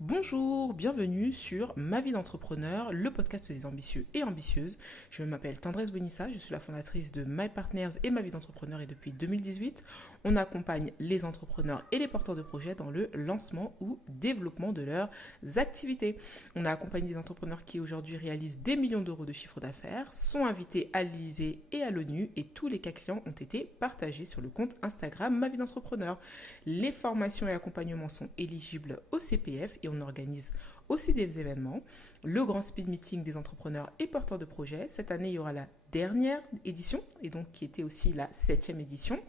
Bonjour, bienvenue sur Ma vie d'entrepreneur, le podcast des ambitieux et ambitieuses. Je m'appelle Tendresse Bonissa, je suis la fondatrice de My Partners et Ma vie d'entrepreneur et depuis 2018, on accompagne les entrepreneurs et les porteurs de projets dans le lancement ou développement de leurs activités. On a accompagné des entrepreneurs qui aujourd'hui réalisent des millions d'euros de chiffre d'affaires, sont invités à l'Élysée et à l'ONU et tous les cas clients ont été partagés sur le compte Instagram Ma vie d'entrepreneur. Les formations et accompagnements sont éligibles au CPF et on organise aussi des événements. Le grand speed meeting des entrepreneurs et porteurs de projets. Cette année, il y aura la dernière édition et donc qui était aussi la 7e édition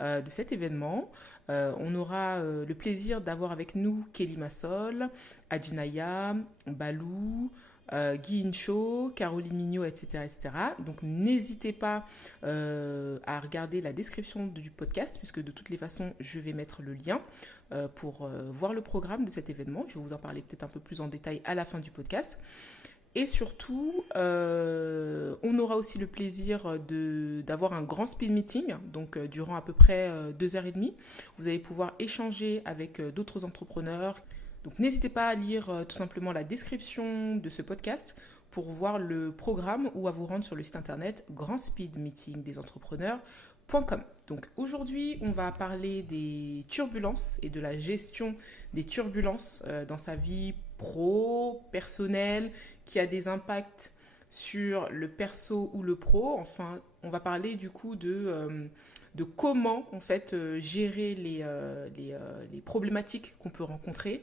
de cet événement. On aura le plaisir d'avoir avec nous Kelly Massol, Adjinaya, Balou, Guy Incho, Caroline Mignot, etc., etc. Donc n'hésitez pas à regarder la description du podcast puisque de toutes les façons je vais mettre le lien pour voir le programme de cet événement. Je vais vous en parler peut-être un peu plus en détail à la fin du podcast. Et surtout, on aura aussi le plaisir d'avoir un grand speed meeting, donc durant à peu près 2h30. Vous allez pouvoir échanger avec d'autres entrepreneurs. Donc n'hésitez pas à lire tout simplement la description de ce podcast pour voir le programme ou à vous rendre sur le site internet grandspeedmeetingdesentrepreneurs.com. Donc aujourd'hui, on va parler des turbulences et de la gestion des turbulences dans sa vie pro, personnelle, qui a des impacts sur le perso ou le pro. Enfin, on va parler du coup de comment en fait gérer les problématiques qu'on peut rencontrer.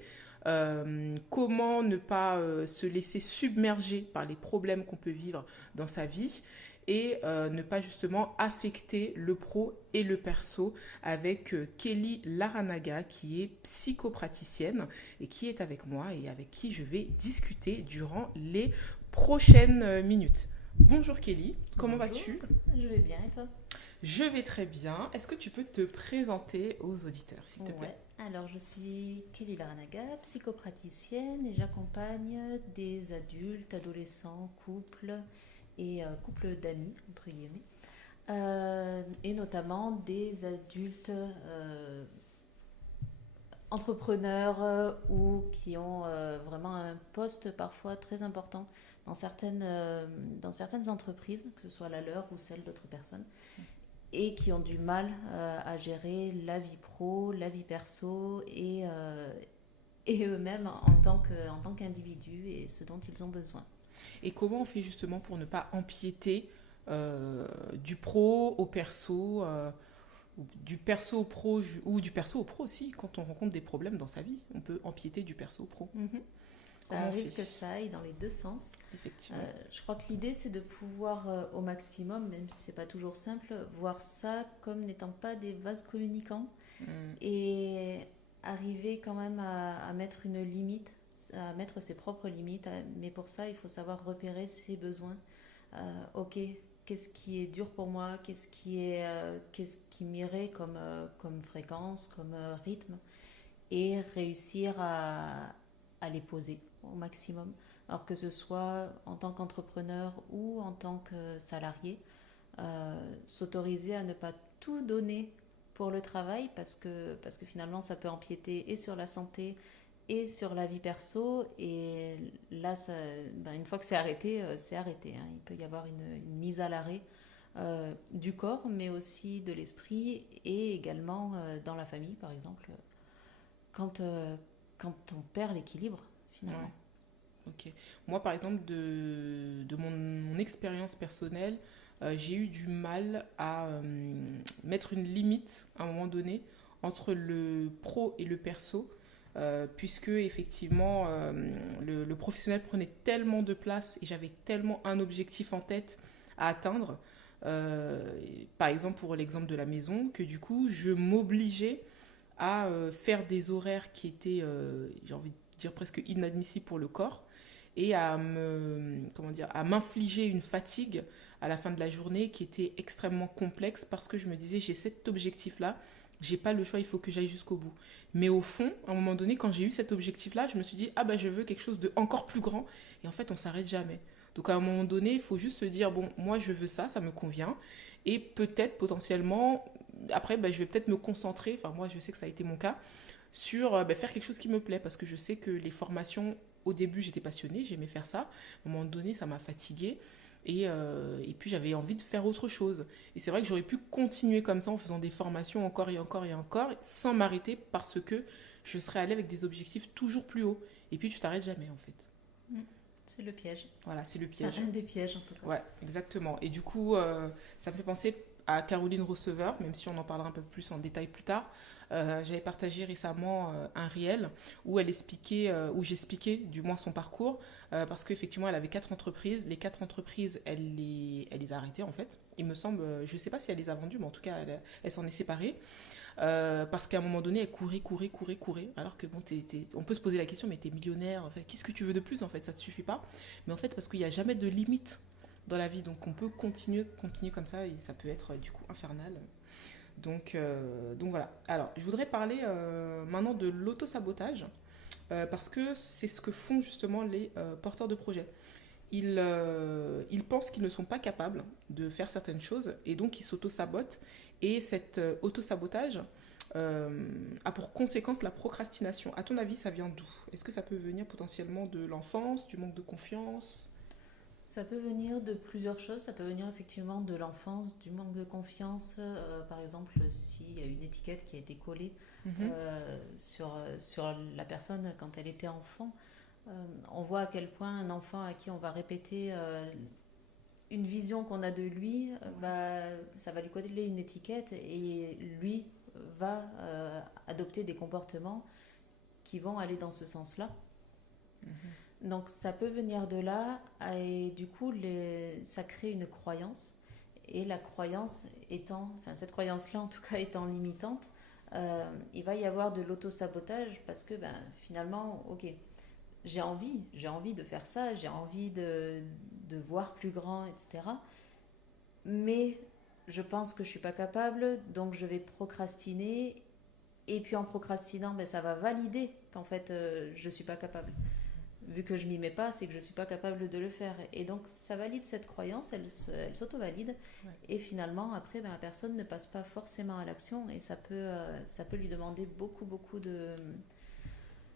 Comment ne pas se laisser submerger par les problèmes qu'on peut vivre dans sa vie et ne pas justement affecter le pro et le perso avec Kelly Laranaga qui est psychopraticienne et qui est avec moi et avec qui je vais discuter durant les prochaines minutes. Bonjour Kelly, comment vas-tu ? Je vais bien et toi ? Je vais très bien. Est-ce que tu peux te présenter aux auditeurs, s'il te plaît ? Alors je suis Kelly Laranaga, psychopraticienne et j'accompagne des adultes, adolescents, couples et couples d'amis, entre guillemets, et notamment des adultes entrepreneurs ou qui ont vraiment un poste parfois très important dans certaines entreprises, que ce soit la leur ou celle d'autres personnes, et qui ont du mal à gérer la vie pro, la vie perso et eux-mêmes en tant qu'individus et ce dont ils ont besoin. Et comment on fait justement pour ne pas empiéter du pro au perso, du perso au pro ou du perso au pro aussi quand on rencontre des problèmes dans sa vie. On peut empiéter du perso au pro. Mm-hmm. Ça arrive que ça aille dans les deux sens. Effectivement. Je crois que l'idée, c'est de pouvoir au maximum, même si ce n'est pas toujours simple, voir ça comme n'étant pas des vases communicants et arriver quand même à mettre une limite, à mettre ses propres limites. Mais pour ça, il faut savoir repérer ses besoins. Ok, qu'est-ce qui est dur pour moi ? Qu'est-ce qui m'irait comme fréquence, comme rythme ? Et réussir à les poser au maximum. Alors que ce soit en tant qu'entrepreneur ou en tant que salarié, s'autoriser à ne pas tout donner pour le travail parce que finalement ça peut empiéter et sur la santé et sur la vie perso et là une fois que c'est arrêté, c'est arrêté. Il peut y avoir une mise à l'arrêt du corps mais aussi de l'esprit et également dans la famille par exemple quand on perd l'équilibre, finalement. Ouais. Ok. Moi, par exemple, de mon expérience personnelle, j'ai eu du mal à mettre une limite, à un moment donné, entre le pro et le perso, puisque, effectivement, le professionnel prenait tellement de place et j'avais tellement un objectif en tête à atteindre, par exemple, pour l'exemple de la maison, que du coup, je m'obligeais à faire des horaires qui étaient, j'ai envie de dire, presque inadmissibles pour le corps et à m'infliger une fatigue à la fin de la journée qui était extrêmement complexe parce que je me disais j'ai cet objectif-là, j'ai pas le choix, il faut que j'aille jusqu'au bout. Mais au fond, à un moment donné, quand j'ai eu cet objectif-là, je me suis dit ah bah je veux quelque chose de encore plus grand et en fait on s'arrête jamais. Donc à un moment donné, il faut juste se dire, bon, moi je veux ça, ça me convient. Et peut-être potentiellement, après, je vais peut-être me concentrer, enfin moi je sais que ça a été mon cas, sur faire quelque chose qui me plaît. Parce que je sais que les formations, au début j'étais passionnée, j'aimais faire ça. À un moment donné, ça m'a fatiguée. Et puis j'avais envie de faire autre chose. Et c'est vrai que j'aurais pu continuer comme ça en faisant des formations encore et encore et encore, sans m'arrêter parce que je serais allée avec des objectifs toujours plus hauts. Et puis tu t'arrêtes jamais en fait. C'est le piège. Voilà, c'est le piège. Enfin, un des pièges en tout cas. Ouais, exactement. Et du coup, ça me fait penser à Caroline Receveur, même si on en parlera un peu plus en détail plus tard. J'avais partagé récemment un réel où elle expliquait, où j'expliquais du moins son parcours, parce qu'effectivement elle avait 4 entreprises. Les 4 entreprises, elle les a arrêtées en fait. Il me semble, je ne sais pas si elle les a vendues, mais en tout cas elle s'en est séparée. Parce qu'à un moment donné, elle courait. Alors que bon, on peut se poser la question, mais t'es millionnaire, en fait, qu'est-ce que tu veux de plus en fait? Ça te suffit pas. Mais en fait, parce qu'il n'y a jamais de limite dans la vie, donc on peut continuer comme ça et ça peut être du coup infernal. Donc voilà. Alors, je voudrais parler maintenant de l'auto-sabotage parce que c'est ce que font justement les porteurs de projets. Ils pensent qu'ils ne sont pas capables de faire certaines choses et donc ils s'auto-sabotent. Et cet auto-sabotage a pour conséquence la procrastination. À ton avis, ça vient d'où? Est-ce que ça peut venir potentiellement de l'enfance, du manque de confiance? Ça peut venir de plusieurs choses. Ça peut venir effectivement de l'enfance, du manque de confiance. Par exemple, s'il y a une étiquette qui a été collée sur la personne quand elle était enfant, on voit à quel point un enfant à qui on va répéter une vision qu'on a de lui, ça va lui coller une étiquette et lui va adopter des comportements qui vont aller dans ce sens-là. Donc ça peut venir de là et du coup ça crée une croyance et la croyance cette croyance-là en tout cas étant limitante, il va y avoir de l'auto-sabotage parce que finalement, ok, j'ai envie de faire ça, j'ai envie de voir plus grand, etc. Mais je pense que je ne suis pas capable, donc je vais procrastiner. Et puis en procrastinant, ça va valider qu'en fait, je ne suis pas capable. Vu que je ne m'y mets pas, c'est que je ne suis pas capable de le faire. Et donc ça valide cette croyance, elle s'auto-valide. Ouais. Et finalement, après, la personne ne passe pas forcément à l'action et ça peut lui demander beaucoup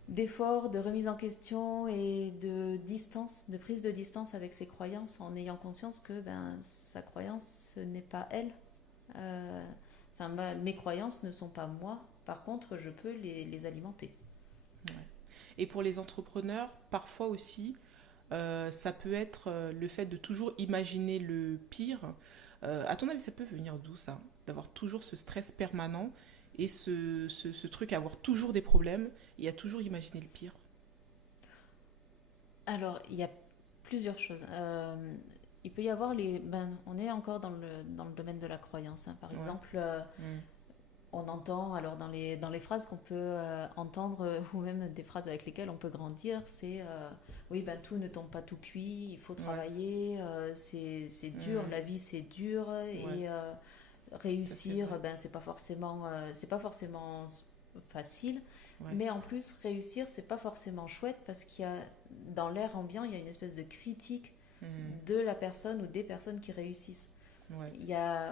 d'efforts, de remise en question et de distance, de prise de distance avec ses croyances en ayant conscience que sa croyance, ce n'est pas elle. Mes croyances ne sont pas moi. Par contre, je peux les alimenter. Ouais. Et pour les entrepreneurs, parfois aussi, ça peut être le fait de toujours imaginer le pire. À ton avis, ça peut venir d'où ça? D'avoir toujours ce stress permanent et ce truc à avoir toujours des problèmes et à toujours imaginer le pire. Alors, il y a plusieurs choses. Il peut y avoir on est encore dans le domaine de la croyance. Par exemple, on entend, alors dans les phrases qu'on peut entendre, ou même des phrases avec lesquelles on peut grandir, c'est oui, tout ne tombe pas tout cuit, il faut travailler, c'est dur, la vie c'est dur, et réussir, c'est pas forcément facile. Ouais. Mais en plus, réussir, c'est pas forcément chouette parce qu'il y a, dans l'air ambiant, il y a une espèce de critique de la personne ou des personnes qui réussissent. Ouais.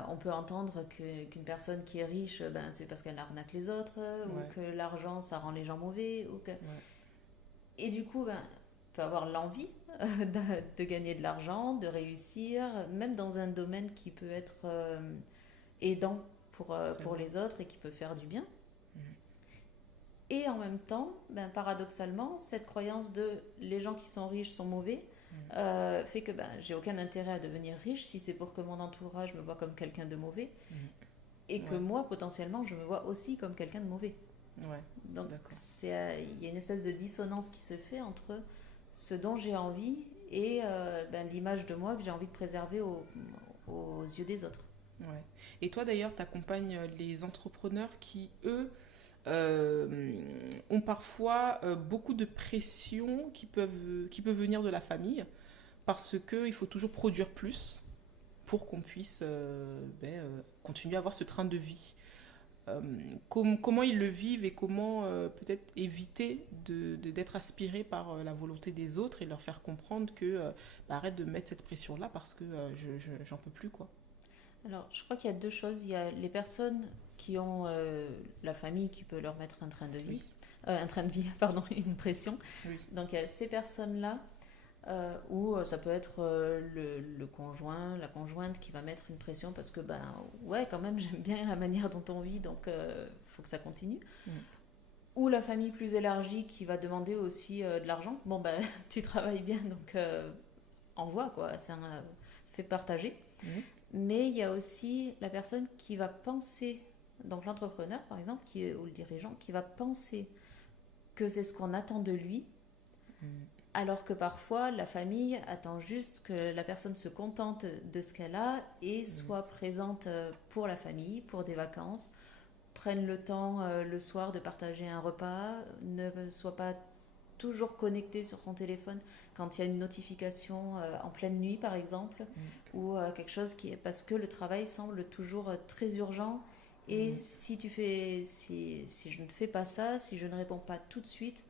On peut entendre qu'une personne qui est riche, c'est parce qu'elle arnaque les autres, ou que l'argent, ça rend les gens mauvais. Et du coup, peut avoir l'envie de gagner de l'argent, de réussir, même dans un domaine qui peut être aidant pour les autres et qui peut faire du bien. Et en même temps, paradoxalement, cette croyance de les gens qui sont riches sont mauvais fait que j'ai aucun intérêt à devenir riche si c'est pour que mon entourage me voit comme quelqu'un de mauvais et que moi, potentiellement, je me vois aussi comme quelqu'un de mauvais. Ouais. Donc, il y a une espèce de dissonance qui se fait entre ce dont j'ai envie et l'image de moi que j'ai envie de préserver aux yeux des autres. Ouais. Et toi, d'ailleurs, tu accompagnes les entrepreneurs qui, eux, ont parfois beaucoup de pression qui peut venir de la famille parce qu'il faut toujours produire plus pour qu'on puisse continuer à avoir ce train de vie. comment ils le vivent et comment peut-être éviter d'être aspiré par la volonté des autres et leur faire comprendre que arrête de mettre cette pression-là parce que j'en peux plus, quoi. Alors, je crois qu'il y a deux choses. Il y a les personnes qui ont la famille qui peut leur mettre un train de vie, un train de vie, pardon, une pression. Oui. Donc, il y a ces personnes-là où ça peut être le conjoint, la conjointe qui va mettre une pression parce que, ben, ouais, quand même, j'aime bien la manière dont on vit, donc faut que ça continue. Ou la famille plus élargie qui va demander aussi de l'argent. Bon, ben, tu travailles bien, donc envoie, quoi, enfin, fais partager. Mais il y a aussi la personne qui va penser, donc l'entrepreneur par exemple, ou le dirigeant, qui va penser que c'est ce qu'on attend de lui, alors que parfois la famille attend juste que la personne se contente de ce qu'elle a et soit présente pour la famille, pour des vacances, prenne le temps le soir de partager un repas, ne soit pas toujours connecté sur son téléphone quand il y a une notification en pleine nuit par exemple, ou quelque chose qui est parce que le travail semble toujours très urgent et si je ne fais pas ça, si je ne réponds pas tout de suite,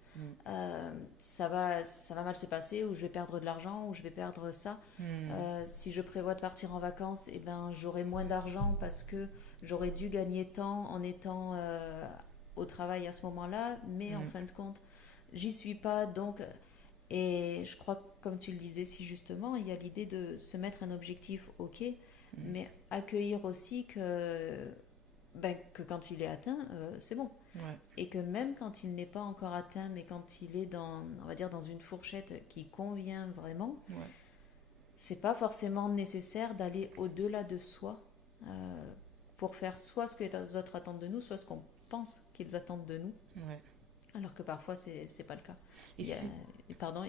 ça va mal se passer, ou je vais perdre de l'argent, ou je vais perdre ça. Si je prévois de partir en vacances, eh ben, j'aurai moins d'argent parce que j'aurais dû gagner temps en étant au travail à ce moment-là, mais en fin de compte j'y suis pas, donc. Et je crois que, comme tu le disais si justement, il y a l'idée de se mettre un objectif, ok, mais accueillir aussi que quand il est atteint, c'est bon. Et que même quand il n'est pas encore atteint, mais quand il est on va dire, dans une fourchette qui convient vraiment, c'est pas forcément nécessaire d'aller au-delà de soi pour faire soit ce que les autres attendent de nous, soit ce qu'on pense qu'ils attendent de nous. Alors que parfois, c'est pas le cas. Il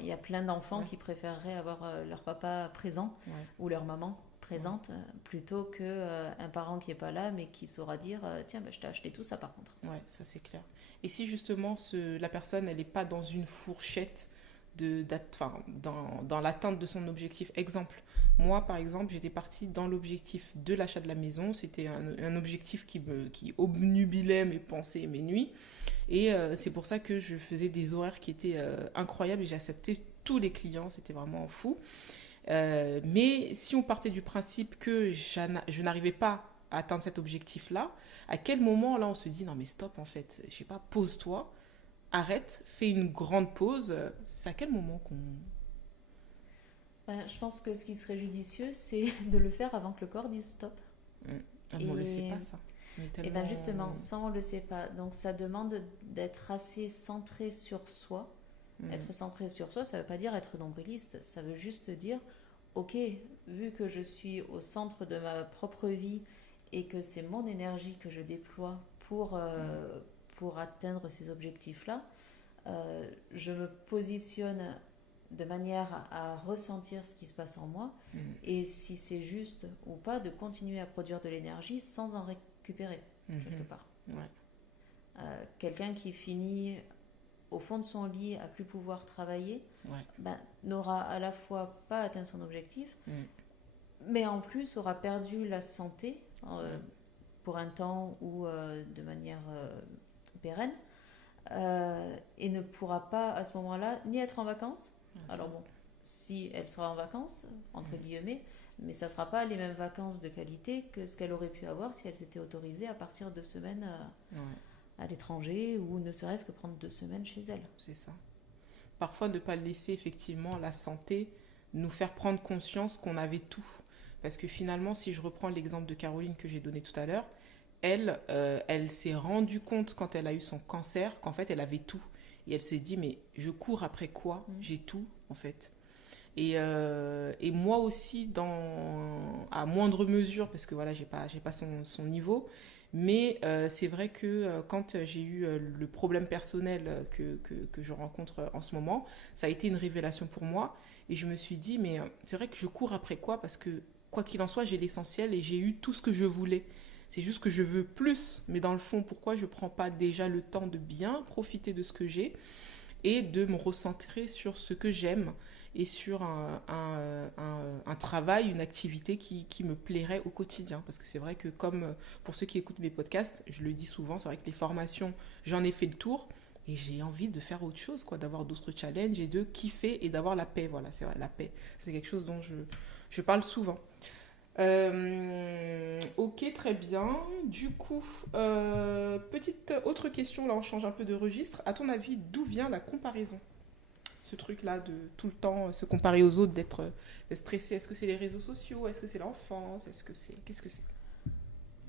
y a plein d'enfants qui préféreraient avoir leur papa présent ou leur maman présente plutôt qu'un parent qui n'est pas là mais qui saura dire tiens, je t'ai acheté tout ça par contre. Ouais, ça c'est clair. Et si justement la personne elle n'est pas dans une fourchette dans l'atteinte de son objectif, exemple, moi par exemple j'étais partie dans l'objectif de l'achat de la maison, c'était un objectif qui obnubilait mes pensées et mes nuits, et c'est pour ça que je faisais des horaires qui étaient incroyables et j'acceptais tous les clients, c'était vraiment fou. Mais si on partait du principe que je n'arrivais pas à atteindre cet objectif-là, à quel moment là on se dit non mais stop en fait, je sais pas, pose-toi, arrête, fais une grande pause. C'est à quel moment qu'on... Je pense que ce qui serait judicieux, c'est de le faire avant que le corps dise stop. On ne le sait pas ça. Et bien justement, ça on ne le sait pas. Donc ça demande d'être assez centré sur soi. Être centré sur soi, ça ne veut pas dire être nombriliste. Ça veut juste dire, ok, vu que je suis au centre de ma propre vie et que c'est mon énergie que je déploie pour atteindre ces objectifs-là, je me positionne de manière à ressentir ce qui se passe en moi et si c'est juste ou pas de continuer à produire de l'énergie sans en récupérer quelque part. Quelqu'un qui finit au fond de son lit à plus pouvoir travailler n'aura à la fois pas atteint son objectif mais en plus aura perdu la santé pour un temps ou de manière pérenne et ne pourra pas à ce moment-là ni être en vacances. Alors bon, si elle sera en vacances, entre guillemets, mais ça ne sera pas les mêmes vacances de qualité que ce qu'elle aurait pu avoir si elle s'était autorisée à partir 2 semaines à l'étranger ou ne serait-ce que prendre 2 semaines chez elle. C'est ça. Parfois, ne pas laisser effectivement la santé nous faire prendre conscience qu'on avait tout. Parce que finalement, si je reprends l'exemple de Caroline que j'ai donné tout à l'heure, elle s'est rendue compte quand elle a eu son cancer qu'en fait, elle avait tout. Et elle s'est dit, mais je cours après quoi ? J'ai tout, en fait. Et moi aussi, à moindre mesure, parce que voilà, j'ai pas son niveau, mais c'est vrai que quand j'ai eu le problème personnel que je rencontre en ce moment, ça a été une révélation pour moi. Et je me suis dit, mais c'est vrai que je cours après quoi ? Parce que quoi qu'il en soit, j'ai l'essentiel et j'ai eu tout ce que je voulais. C'est juste que je veux plus. Mais dans le fond, pourquoi je ne prends pas déjà le temps de bien profiter de ce que j'ai et de me recentrer sur ce que j'aime ? et sur un travail, une activité qui me plairait au quotidien. Parce que c'est vrai que comme pour ceux qui écoutent mes podcasts, je le dis souvent, c'est vrai que les formations, j'en ai fait le tour et j'ai envie de faire autre chose, quoi, d'avoir d'autres challenges et de kiffer et d'avoir la paix. Voilà, c'est vrai, la paix. C'est quelque chose dont je parle souvent. Ok, très bien. Du coup, petite autre question, là on change un peu de registre. À ton avis, d'où vient la comparaison? Ce truc-là de tout le temps se comparer aux autres, d'être stressé. Est-ce que c'est les réseaux sociaux? Est-ce que c'est l'enfance? Est-ce que c'est... Qu'est-ce que c'est?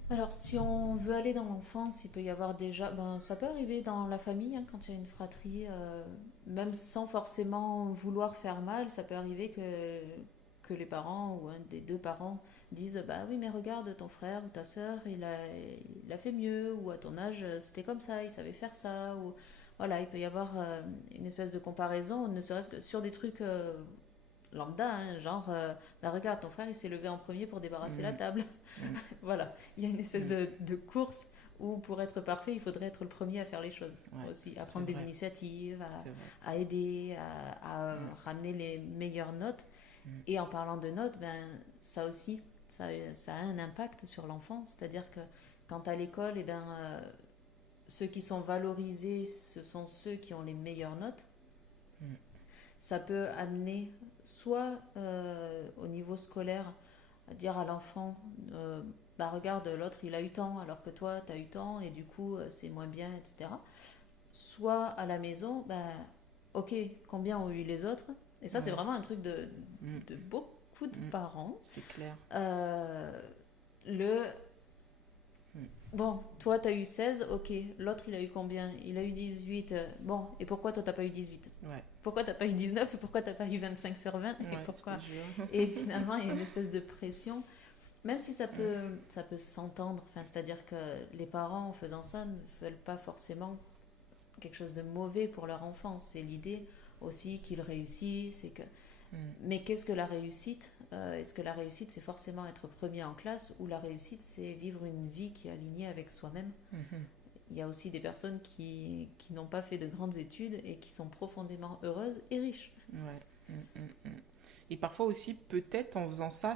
Alors, si on veut aller dans l'enfance, il peut y avoir déjà. Ben, ça peut arriver dans la famille, hein, quand il y a une fratrie, même sans forcément vouloir faire mal, ça peut arriver que les parents ou un des deux parents disent bah oui, mais regarde ton frère ou ta sœur, il a fait mieux, ou à ton âge, c'était comme ça, il savait faire ça, ou voilà, il peut y avoir une espèce de comparaison, ne serait-ce que sur des trucs lambda, hein, genre bah regarde, ton frère il s'est levé en premier pour débarrasser la Mm, table. mm, Voilà, il y a une espèce mm. de course où pour être parfait, il faudrait être le premier à faire les choses Ouais, aussi, à c'est prendre des vrai, initiatives, c'est vrai. à aider, à Mm, ramener les meilleures notes. mm, Et en parlant de notes, ben, ça aussi, ça a un impact sur l'enfant. C'est-à-dire que quand à l'école, eh ben, ceux qui sont valorisés, ce sont ceux qui ont les meilleures notes. mm. Ça peut amener soit au niveau scolaire, à dire à l'enfant, bah regarde, l'autre il a eu tant alors que toi tu as eu tant et du coup c'est moins bien, etc. Soit à la maison, bah ok, combien ont eu les autres? Et ça c'est Ouais. vraiment un truc Mm, de beaucoup de mm. parents. C'est clair. Euh, le Mm, bon, toi t'as eu 16, ok, l'autre il a eu combien? Il a eu 18. Bon, et pourquoi toi t'as pas eu 18? ouais, Pourquoi t'as pas eu 19 et pourquoi t'as pas eu 25 sur 20 et ouais, je pourquoi? te jure. Et finalement, il y a une espèce de pression, même si ça peut s'entendre, enfin, c'est-à-dire que les parents, en faisant ça, ne veulent pas forcément quelque chose de mauvais pour leur enfant. C'est l'idée aussi qu'ils réussissent. Mm, Mais qu'est-ce que la réussite? Est-ce que la réussite, c'est forcément être premier en classe ou la réussite, c'est vivre une vie qui est alignée avec soi-même? mhm. Il y a aussi des personnes qui n'ont pas fait de grandes études et qui sont profondément heureuses et riches. Ouais. Mm, mm, mm. Et parfois aussi, peut-être en faisant ça,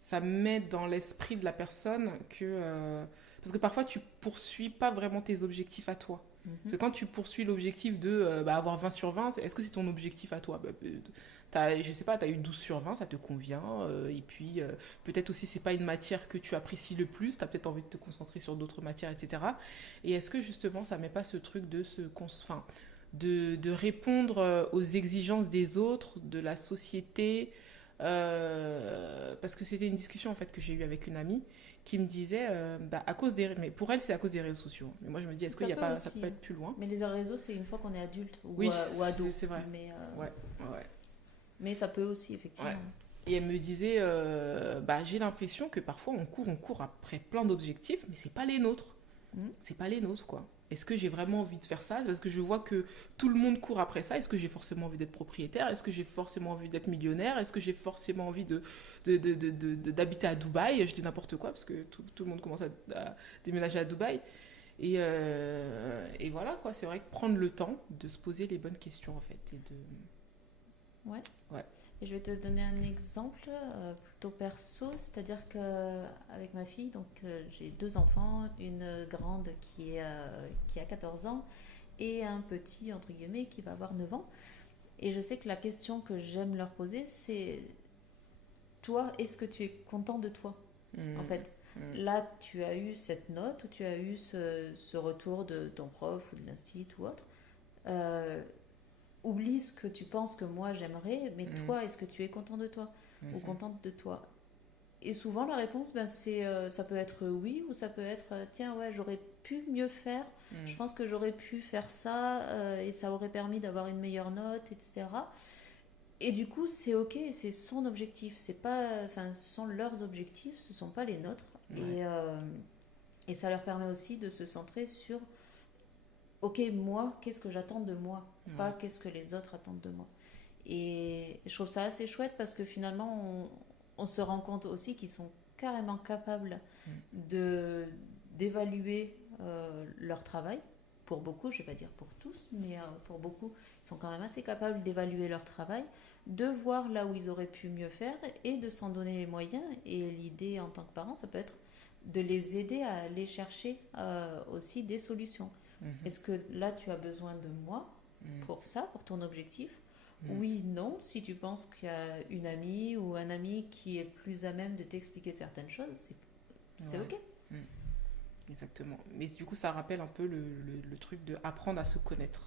ça met dans l'esprit de la personne que... parce que parfois, tu poursuis pas vraiment tes objectifs à toi. Parce Mhm. que quand tu poursuis l'objectif de avoir 20 sur 20, est-ce que c'est ton objectif à toi? Je sais pas, tu as eu 12 sur 20, ça te convient. Et puis, peut-être aussi, c'est pas une matière que tu apprécies le plus. Tu as peut-être envie de te concentrer sur d'autres matières, etc. Et est-ce que justement, ça met pas ce truc enfin, de répondre aux exigences des autres, de la société? Parce que c'était une discussion en fait que j'ai eue avec une amie qui me disait à cause des mais pour elle c'est à cause des réseaux sociaux, mais moi je me dis est-ce qu'il Ça y a peut pas ça peut aussi, pas hein. être plus loin? Mais les réseaux, c'est une fois qu'on est adulte Oui, ou ado. c'est vrai. Ouais, ouais, Mais ça peut aussi, effectivement. ouais. Et elle me disait j'ai l'impression que parfois on court après plein d'objectifs mais c'est pas les nôtres. Mhm. C'est pas les nôtres, quoi. Est-ce que j'ai vraiment envie de faire ça? C'est parce que je vois que tout le monde court après ça. Est-ce que j'ai forcément envie d'être propriétaire? Est-ce que j'ai forcément envie d'être millionnaire? Est-ce que j'ai forcément envie d'habiter à Dubaï? Je dis n'importe quoi, parce que tout le monde commence à déménager à Dubaï. Et voilà, quoi. C'est vrai que prendre le temps de se poser les bonnes questions, en fait. Ouais. Ouais. Et je vais te donner un exemple plutôt perso, c'est-à-dire que avec ma fille, donc j'ai deux enfants, une grande qui a 14 ans et un petit entre guillemets qui va avoir 9 ans. Et je sais que la question que j'aime leur poser, c'est toi, est-ce que tu es content de toi? En Mm, fait, mm, là, tu as eu cette note ou tu as eu ce retour de ton prof ou de l'instit ou autre. Euh, Oublie ce que tu penses que moi j'aimerais, mais mm, toi, est-ce que tu es content de toi ou mm, contente de toi? Et souvent, la réponse, ben, ça peut être oui ou ça peut être tiens, ouais, j'aurais pu mieux faire. Je mm. pense que j'aurais pu faire ça et ça aurait permis d'avoir une meilleure note, etc. Et du coup, c'est ok, c'est son objectif. C'est pas, enfin, ce sont leurs objectifs, ce sont pas les nôtres. Ouais, Et ça leur permet aussi de se centrer sur ok, moi, qu'est-ce que j'attends de moi, pas ouais. qu'est-ce que les autres attendent de moi. Et je trouve ça assez chouette parce que finalement, on se rend compte aussi qu'ils sont carrément capables Mm, d'évaluer leur travail. Pour beaucoup, je ne vais pas dire pour tous, mais pour beaucoup, ils sont quand même assez capables d'évaluer leur travail, de voir là où ils auraient pu mieux faire et de s'en donner les moyens. Et l'idée en tant que parent, ça peut être de les aider à aller chercher aussi des solutions. Est-ce que là, tu as besoin de moi pour ça, pour ton objectif? Oui, non. Si tu penses qu'il y a une amie ou un ami qui est plus à même de t'expliquer certaines choses, c'est OK. Exactement. Mais du coup, ça rappelle un peu le truc de apprendre à se connaître.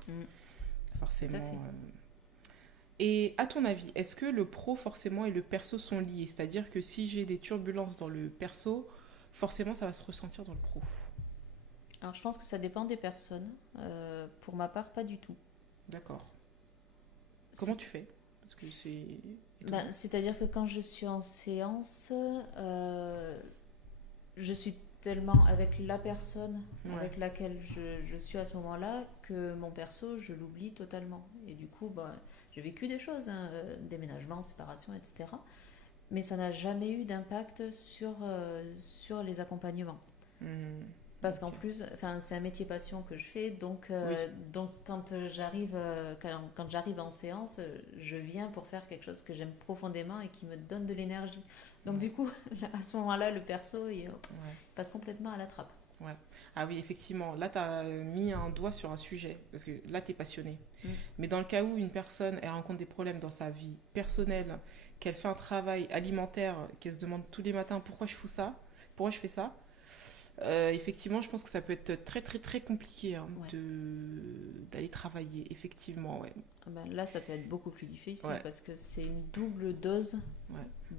Forcément. Et à ton avis, est-ce que le pro forcément et le perso sont liés? C'est-à-dire que si j'ai des turbulences dans le perso, forcément ça va se ressentir dans le pro. Alors je pense que ça dépend des personnes. Pour ma part, pas du tout. D'accord. Comment tu fais? Parce que c'est... c'est-à-dire que quand je suis en séance, je suis tellement avec la personne avec laquelle je suis à ce moment-là que mon perso, je l'oublie totalement. Et du coup, j'ai vécu des choses, déménagement, séparation, etc. Mais ça n'a jamais eu d'impact sur les accompagnements. Parce qu'en plus, c'est un métier passion que je fais, donc quand j'arrive en séance, je viens pour faire quelque chose que j'aime profondément et qui me donne de l'énergie. Donc du coup, à ce moment-là, le perso, il passe complètement à la trappe. Ouais. Ah oui, effectivement. Là, tu as mis un doigt sur un sujet, parce que là, tu es passionné. Mais dans le cas où une personne elle rencontre des problèmes dans sa vie personnelle, qu'elle fait un travail alimentaire, qu'elle se demande tous les matins pourquoi je fais ça, effectivement, je pense que ça peut être très très très compliqué d'aller travailler, effectivement. Ouais. Là, ça peut être beaucoup plus difficile parce que c'est une double dose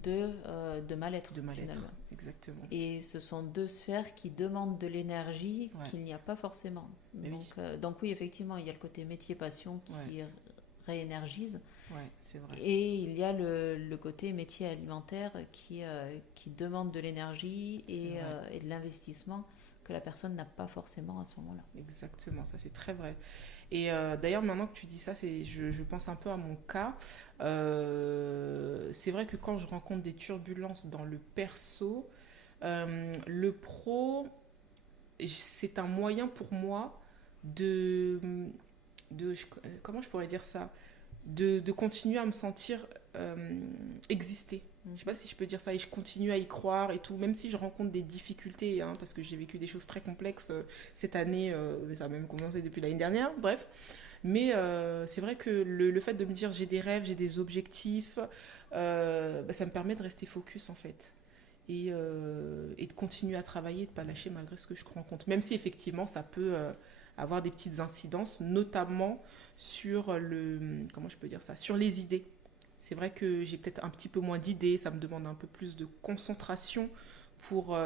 de mal-être. De mal-être, exactement. Et ce sont deux sphères qui demandent de l'énergie qu'il n'y a pas forcément. Donc oui, effectivement, il y a le côté métier-passion qui réénergise. Ouais, c'est vrai. Et il y a le côté métier alimentaire qui demande de l'énergie et de l'investissement que la personne n'a pas forcément à ce moment-là. Exactement, ça c'est très vrai. Et d'ailleurs, maintenant que tu dis ça, je pense un peu à mon cas. C'est vrai que quand je rencontre des turbulences dans le perso, le pro, c'est un moyen pour moi comment je pourrais dire ça, de continuer à me sentir exister. Je ne sais pas si je peux dire ça, et je continue à y croire et tout, même si je rencontre des difficultés, parce que j'ai vécu des choses très complexes cette année, ça a même commencé depuis l'année dernière, bref. Mais c'est vrai que le fait de me dire j'ai des rêves, j'ai des objectifs, ça me permet de rester focus en fait. Et de continuer à travailler, de ne pas lâcher malgré ce que je rencontre. Même si effectivement ça peut avoir des petites incidences, notamment sur comment je peux dire ça, sur les idées. C'est vrai que j'ai peut-être un petit peu moins d'idées, ça me demande un peu plus de concentration pour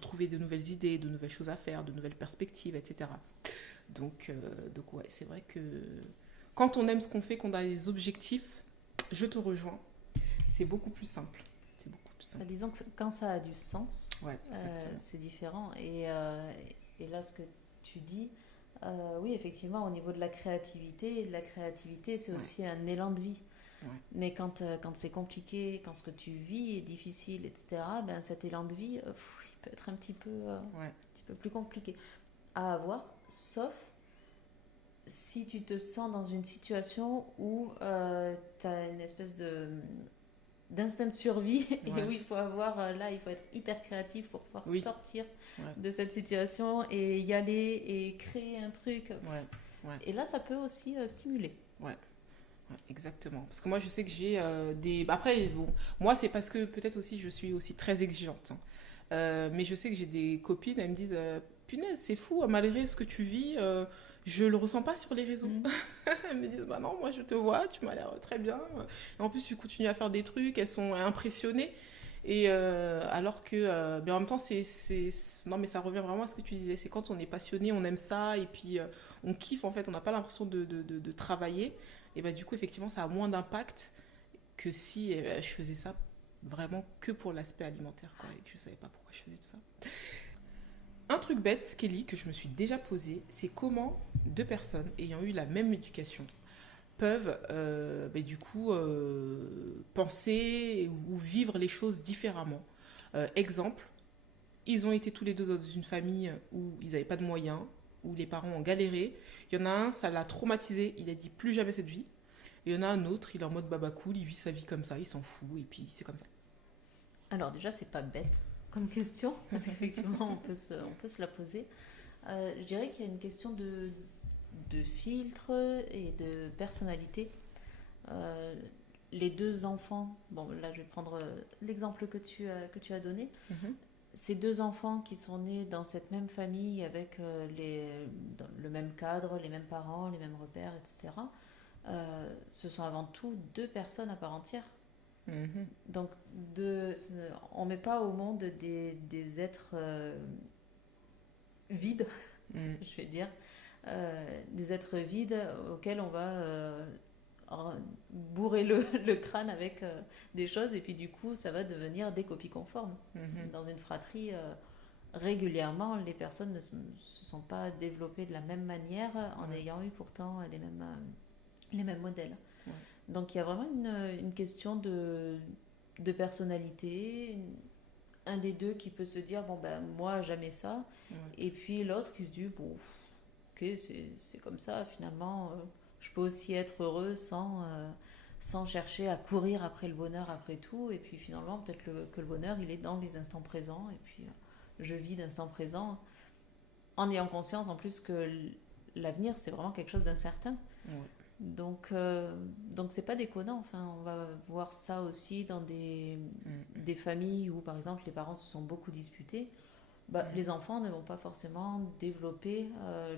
trouver de nouvelles idées, de nouvelles choses à faire, de nouvelles perspectives, etc. Donc ouais, c'est vrai que quand on aime ce qu'on fait, qu'on a des objectifs, je te rejoins, c'est beaucoup plus simple. Disons que quand ça a du sens, c'est différent. Et là, ce que tu dis, oui, effectivement, au niveau de la créativité c'est aussi un élan de vie. Mais quand c'est compliqué, quand ce que tu vis est difficile, etc., cet élan de vie, il peut être un petit peu plus compliqué à avoir, sauf si tu te sens dans une situation où tu as une espèce d'instinct de survie et où il faut être hyper créatif pour pouvoir sortir de cette situation et y aller et créer un truc. Et là, ça peut aussi stimuler. Ouais, exactement. Parce que moi, je sais que j'ai des... Après, bon, moi, c'est parce que peut-être aussi, je suis aussi très exigeante. Mais je sais que j'ai des copines, elles me disent punaise, c'est fou, malgré ce que tu vis, je le ressens pas sur les réseaux. Elles me disent non, moi je te vois, tu m'as l'air très bien. Et en plus, tu continues à faire des trucs, elles sont impressionnées. Et alors que, mais en même temps, non, mais ça revient vraiment à ce que tu disais. C'est quand on est passionné, on aime ça, et puis on kiffe en fait, on n'a pas l'impression de travailler. Et du coup, effectivement, ça a moins d'impact que si je faisais ça vraiment que pour l'aspect alimentaire, quoi, et que je savais pas pourquoi je faisais tout ça. Un truc bête, Kelly, que je me suis déjà posé, c'est comment deux personnes ayant eu la même éducation peuvent penser ou vivre les choses différemment. Exemple, ils ont été tous les deux dans une famille où ils n'avaient pas de moyens, où les parents ont galéré. Il y en a un, ça l'a traumatisé, il a dit plus jamais cette vie. Et il y en a un autre, il est en mode baba cool, il vit sa vie comme ça, il s'en fout, et puis c'est comme ça. Alors déjà, c'est pas bête comme question, parce qu'effectivement, on peut se la poser. Je dirais qu'il y a une question de filtre et de personnalité. Les deux enfants, bon là je vais prendre l'exemple que tu as donné, ces deux enfants qui sont nés dans cette même famille avec dans le même cadre, les mêmes parents, les mêmes repères, etc., ce sont avant tout deux personnes à part entière. Donc on ne met pas au monde des êtres vides, je vais dire, des êtres vides auxquels on va bourrer le crâne avec des choses, et puis du coup ça va devenir des copies conformes. Dans une fratrie, régulièrement les personnes ne se sont pas développées de la même manière en ayant eu pourtant les mêmes modèles. Donc il y a vraiment une question de personnalité, un des deux qui peut se dire bon ben moi jamais ça, et puis l'autre qui se dit bon ok c'est comme ça finalement, je peux aussi être heureux sans chercher à courir après le bonheur après tout, et puis finalement peut-être que le bonheur il est dans les instants présents, et puis je vis d'instant présent en ayant conscience en plus que l'avenir c'est vraiment quelque chose d'incertain. Donc c'est pas déconnant. Enfin, on va voir ça aussi dans des familles où par exemple les parents se sont beaucoup disputés. Les enfants ne vont pas forcément développer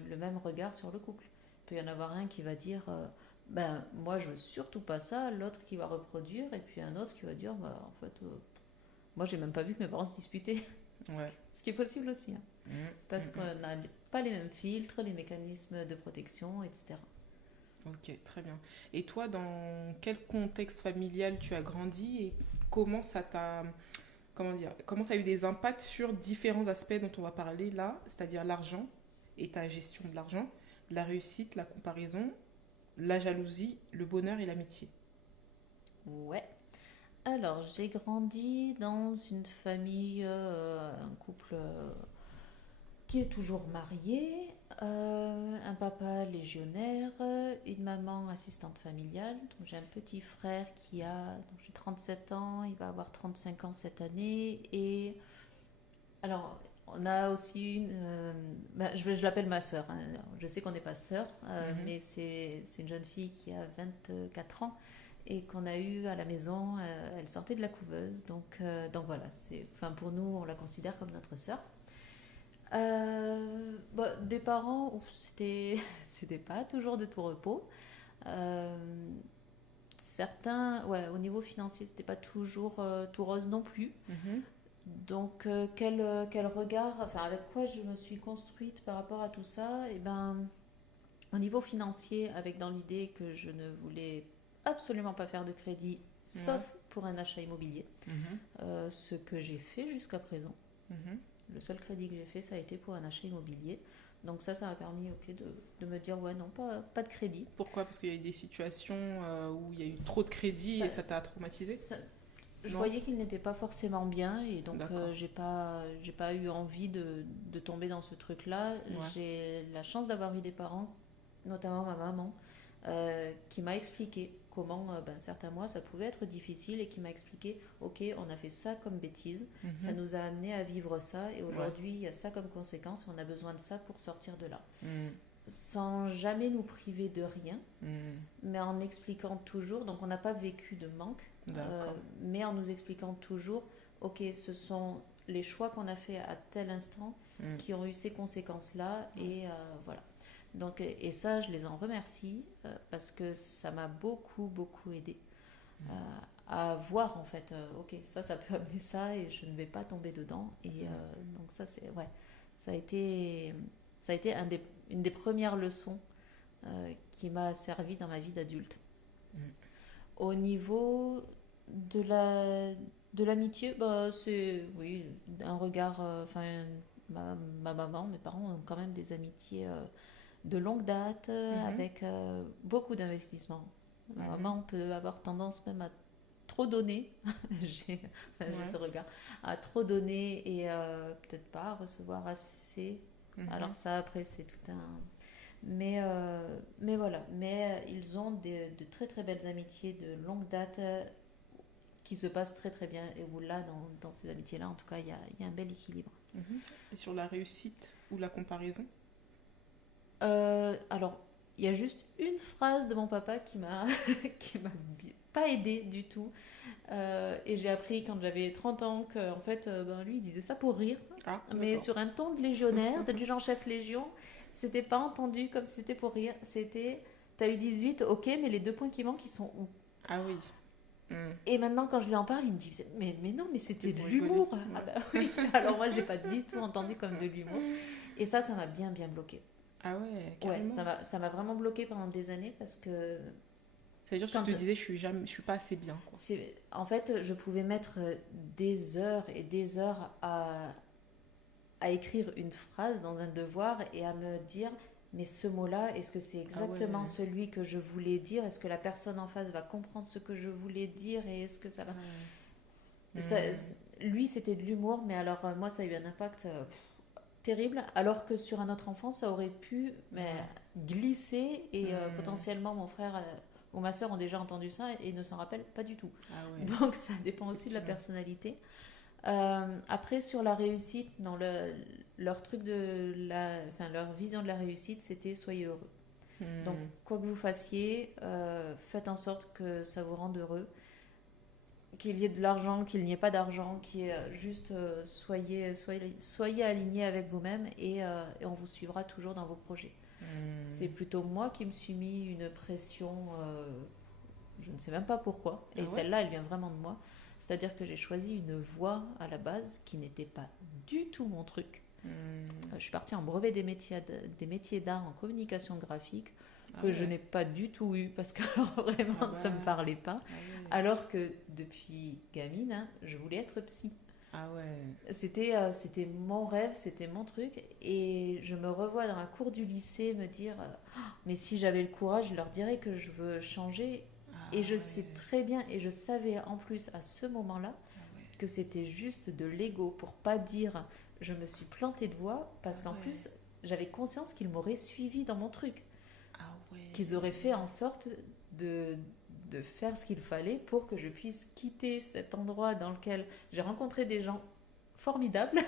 le même regard sur le couple. Il peut y en avoir un qui va dire moi je veux surtout pas ça, l'autre qui va reproduire, et puis un autre qui va dire en fait moi j'ai même pas vu que mes parents se disputaient. Ce qui est possible aussi, parce qu'on n'a pas les mêmes filtres, les mécanismes de protection, etc. Ok, très bien. Et toi, dans quel contexte familial tu as grandi, et comment ça a eu des impacts sur différents aspects dont on va parler là, c'est-à-dire l'argent et ta gestion de l'argent, la réussite, la comparaison, la jalousie, le bonheur et l'amitié. Ouais. Alors, j'ai grandi dans une famille, un couple qui est toujours marié, un papa légionnaire, une maman assistante familiale. Donc j'ai un petit frère donc j'ai 37 ans, il va avoir 35 ans cette année. Et alors, on a aussi je l'appelle ma sœur. Je sais qu'on n'est pas sœur, mais c'est une jeune fille qui a 24 ans et qu'on a eue à la maison. Elle sortait de la couveuse, donc voilà. Pour nous, on la considère comme notre sœur. Des parents, c'était pas toujours de tout repos. Certains, au niveau financier, c'était pas toujours tout rose non plus. Donc, quel regard, avec quoi je me suis construite par rapport à tout ça? Au niveau financier, avec dans l'idée que je ne voulais absolument pas faire de crédit, sauf pour un achat immobilier, ce que j'ai fait jusqu'à présent. Le seul crédit que j'ai fait, ça a été pour un achat immobilier. Donc ça m'a permis de me dire, non, pas de crédit. Pourquoi? Parce qu'il y a eu des situations où il y a eu trop de crédit et ça t'a traumatisé? Je voyais qu'il n'était pas forcément bien, et donc j'ai pas eu envie de tomber dans ce truc-là. J'ai la chance d'avoir eu des parents, notamment ma maman, qui m'a expliqué comment certains mois ça pouvait être difficile, et qui m'a expliqué ok, on a fait ça comme bêtise, ça nous a amené à vivre ça, et aujourd'hui il y a ça comme conséquence, on a besoin de ça pour sortir de là, sans jamais nous priver de rien, mais en expliquant toujours. Donc on n'a pas vécu de manque, mais en nous expliquant toujours ok, ce sont les choix qu'on a fait à tel instant qui ont eu ces conséquences là, et voilà. Donc, et ça, je les en remercie, parce que ça m'a beaucoup, beaucoup aidé à voir en fait, ok, ça peut amener ça, et je ne vais pas tomber dedans. Et donc ça a été une des premières leçons qui m'a servi dans ma vie d'adulte. Au niveau de l'amitié, c'est un regard, ma maman, mes parents ont quand même des amitiés de longue date, avec beaucoup d'investissement. Ma maman peut avoir tendance même à trop donner, j'ai ce regard, à trop donner, et peut-être pas à recevoir assez. Alors ça, après, c'est tout un... Mais voilà. Mais ils ont de très très belles amitiés de longue date qui se passent très très bien. Et où là, dans ces amitiés-là, en tout cas, il y a un bel équilibre. Et sur la réussite ou la comparaison? Alors, il y a juste une phrase de mon papa qui m'a qui m'a pas aidée du tout. Et j'ai appris quand j'avais 30 ans qu'en fait, lui, il disait ça pour rire. Ah, Mais d'accord. sur un ton de légionnaire, d'adjudant-chef légion, c'était pas entendu comme si c'était pour rire. C'était, t'as eu 18, ok, mais les 2 points qui manquent, ils sont où? Ah oui. Et maintenant, quand je lui en parle, il me dit, mais non, mais c'était de pour l'humour. rigoler. Ah bah oui. Alors moi, j'ai pas du tout entendu comme de l'humour. Et ça m'a bien bien bloqué. Ah ouais, carrément. Ouais, ça m'a vraiment bloqué pendant des années parce que Ça veut dire que tu te disais, je suis pas assez bien, quoi. en fait, je pouvais mettre des heures et des heures à écrire une phrase dans un devoir et à me dire, mais ce mot-là, est-ce que c'est exactement ouais. celui que je voulais dire? Est-ce que la personne en face va comprendre ce que je voulais dire et est-ce que ça va... Lui, c'était de l'humour, mais alors moi, ça a eu un impact terrible, alors que sur un autre enfant, ça aurait pu glisser et potentiellement mon frère ou ma soeur ont déjà entendu ça et ne s'en rappellent pas du tout. Ah ouais. Donc ça dépend aussi de la personnalité. Après, sur la réussite, non, leur truc leur vision de la réussite, c'était soyez heureux. Donc, quoi que vous fassiez, faites en sorte que ça vous rende heureux. Qu'il y ait de l'argent, qu'il n'y ait pas d'argent, juste soyez alignés avec vous-même et on vous suivra toujours dans vos projets. C'est plutôt moi qui me suis mis une pression, je ne sais même pas pourquoi, et celle-là, elle vient vraiment de moi. C'est-à-dire que j'ai choisi une voie à la base qui n'était pas du tout mon truc. Je suis partie en brevet des métiers d'art en communication graphique que je n'ai pas du tout eu parce que vraiment ça ne me parlait pas. Alors que depuis gamine, je voulais être psy. Ah ouais. C'était mon rêve, c'était mon truc. Et je me revois dans la cour du lycée me dire mais si j'avais le courage, je leur dirais que je veux changer. Et je sais très bien, et je savais en plus à ce moment-là que c'était juste de l'ego pour pas dire je me suis plantée de voie, parce qu'en plus j'avais conscience qu'ils m'auraient suivi dans mon truc. Qu'ils auraient fait en sorte de faire ce qu'il fallait pour que je puisse quitter cet endroit dans lequel j'ai rencontré des gens formidables,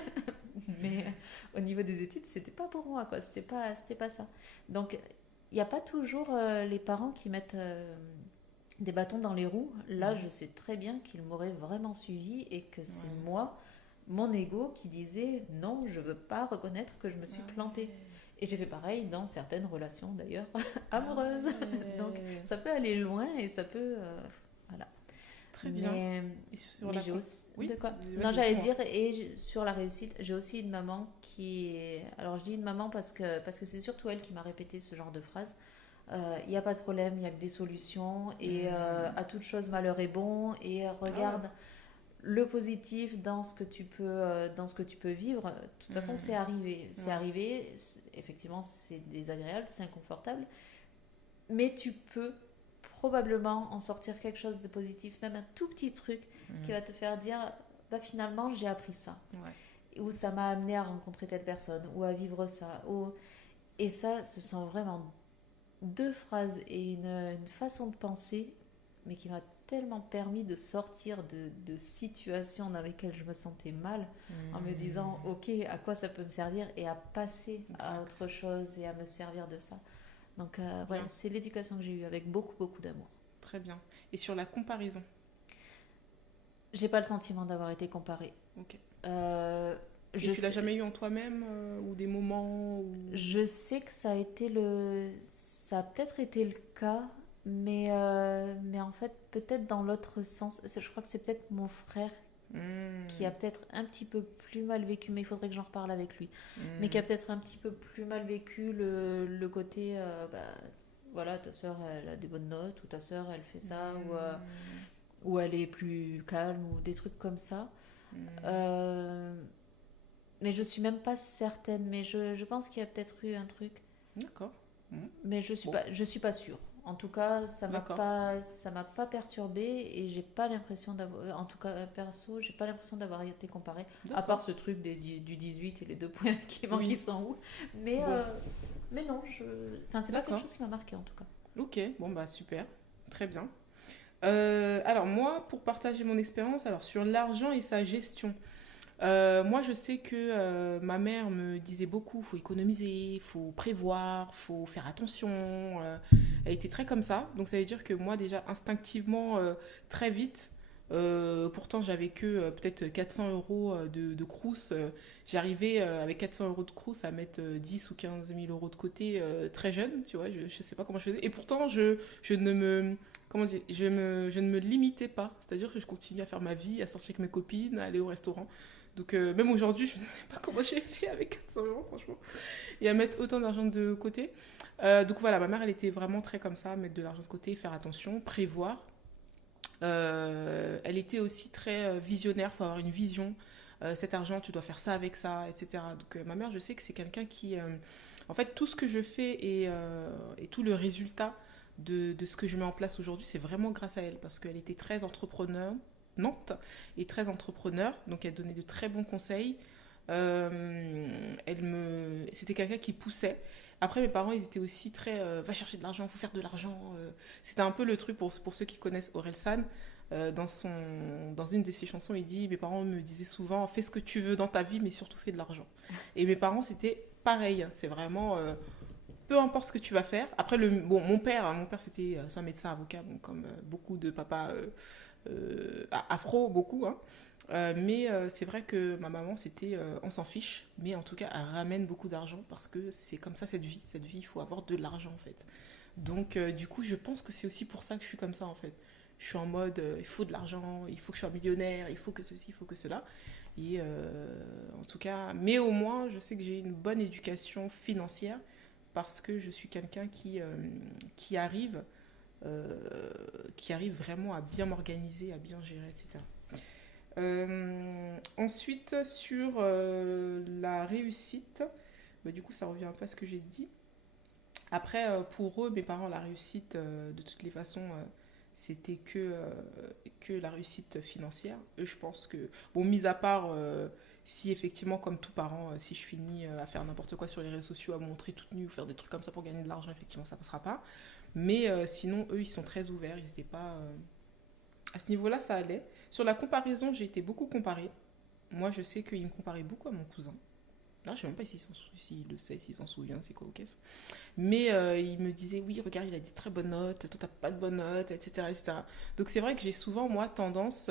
mais au niveau des études, c'était pas pour moi, quoi. C'était pas ça. Donc, il n'y a pas toujours les parents qui mettent des bâtons dans les roues. Là, je sais très bien qu'ils m'auraient vraiment suivi et que c'est moi, mon ego, qui disait non, je veux pas reconnaître que je me suis plantée. Et j'ai fait pareil dans certaines relations d'ailleurs amoureuses. Donc ça peut aller loin et ça peut voilà. Très bien. Mais j'ai aussi de quoi. Non, j'allais dire sur la réussite, j'ai aussi une maman alors je dis une maman parce que c'est surtout elle qui m'a répété ce genre de phrase. Il n'y a pas de problème, il n'y a que des solutions et à toute chose malheur est bon et regarde le positif dans ce que tu peux vivre. De toute façon, c'est arrivé. Effectivement, c'est désagréable, c'est inconfortable. Mais tu peux probablement en sortir quelque chose de positif, même un tout petit truc qui va te faire dire bah, finalement, j'ai appris ça. Ou ça m'a amené à rencontrer telle personne, ou à vivre ça. Et ça, ce sont vraiment 2 phrases et une façon de penser, mais qui m'a tellement permis de sortir de situations dans lesquelles je me sentais mal en me disant ok, à quoi ça peut me servir et à passer à autre chose et à me servir de ça. Donc c'est l'éducation que j'ai eue avec beaucoup beaucoup d'amour. Très bien. Et sur la comparaison? J'ai pas le sentiment d'avoir été comparée. Ok. Et tu l'as jamais eu en toi-même ou des moments où... Je sais que ça a peut-être été le cas. Mais en fait, peut-être dans l'autre sens, je crois que c'est peut-être mon frère qui a peut-être un petit peu plus mal vécu, mais il faudrait que j'en reparle avec lui, mais qui a peut-être un petit peu plus mal vécu le côté, voilà, ta soeur elle a des bonnes notes, ou ta soeur elle fait ça, ou elle est plus calme, ou des trucs comme ça. Mais je suis même pas certaine, mais je pense qu'il y a peut-être eu un truc. D'accord. Mais je suis pas sûre. En tout cas, D'accord. ça m'a pas perturbée et j'ai pas l'impression d'avoir, en tout cas perso, j'ai pas l'impression d'avoir été comparée. À part D'accord. ce truc du 18 et les 2 points qui manquent, Oui. ils sont où. Mais, Bon, mais non, enfin, c'est pas quelque d'accord. chose qui m'a marqué en tout cas. Ok, bon bah super, très bien. Alors moi, pour partager mon expérience, alors sur l'argent et sa gestion, moi je sais que ma mère me disait beaucoup, faut économiser, faut prévoir, faut faire attention. Elle était très comme ça, donc ça veut dire que moi déjà instinctivement, très vite, pourtant j'avais que peut-être 400 euros de crous, j'arrivais avec 400 euros de crous à mettre 10 ou 15 000 euros de côté très jeune, tu vois, je ne sais pas comment je faisais. Et pourtant je ne me comment dire, je ne me limitais pas. C'est-à-dire que je continuais à faire ma vie, à sortir avec mes copines, à aller au restaurant. Donc même aujourd'hui, je ne sais pas comment j'ai fait avec 400 euros, franchement. Et à mettre autant d'argent de côté. Donc voilà, ma mère, elle était vraiment très comme ça, mettre de l'argent de côté, faire attention, prévoir. Elle était aussi très visionnaire, il faut avoir une vision. Cet argent, tu dois faire ça avec ça, etc. Donc ma mère, je sais que c'est quelqu'un qui... en fait, tout ce que je fais et tout le résultat de ce que je mets en place aujourd'hui, c'est vraiment grâce à elle, parce qu'elle était très entreprenante et très entrepreneur, donc elle donnait de très bons conseils. C'était quelqu'un qui poussait. Après, mes parents, ils étaient aussi très va chercher de l'argent, il faut faire de l'argent. C'était un peu le truc pour ceux qui connaissent Orelsan. Dans une de ses chansons, il dit mes parents me disaient souvent fais ce que tu veux dans ta vie, mais surtout fais de l'argent. Et mes parents, c'était pareil. C'est vraiment peu importe ce que tu vas faire. Après, bon, mon père c'était un médecin avocat, bon, comme beaucoup de papas afro, beaucoup. Hein. Mais c'est vrai que ma maman, c'était on s'en fiche, mais en tout cas, elle ramène beaucoup d'argent parce que c'est comme ça cette vie. Cette vie, il faut avoir de l'argent en fait. Donc, du coup, je pense que c'est aussi pour ça que je suis comme ça en fait. Je suis en mode il faut de l'argent, il faut que je sois millionnaire, il faut que ceci, il faut que cela. Et en tout cas, mais au moins, je sais que j'ai une bonne éducation financière parce que je suis quelqu'un qui arrive qui arrive vraiment à bien m'organiser, à bien gérer, etc. Ensuite, sur la réussite, bah, du coup, ça revient un peu à ce que j'ai dit. Après, pour eux, mes parents, la réussite, de toutes les façons, c'était que la réussite financière. Eux, je pense que, bon, mis à part si effectivement, comme tout parent, si je finis à faire n'importe quoi sur les réseaux sociaux, à me montrer toute nue ou faire des trucs comme ça pour gagner de l'argent, effectivement, ça passera pas. Mais sinon, eux, ils sont très ouverts. Ils n'étaient pas. À ce niveau-là, ça allait. Sur la comparaison, j'ai été beaucoup comparée. Moi, je sais qu'il me comparait beaucoup à mon cousin. Non, je ne sais même pas s'il le sait, s'il s'en souvient, c'est quoi, ok. Mais il me disait, oui, regarde, il a des très bonnes notes, toi, t'as pas de bonnes notes, etc., etc. Donc, c'est vrai que j'ai souvent, moi, tendance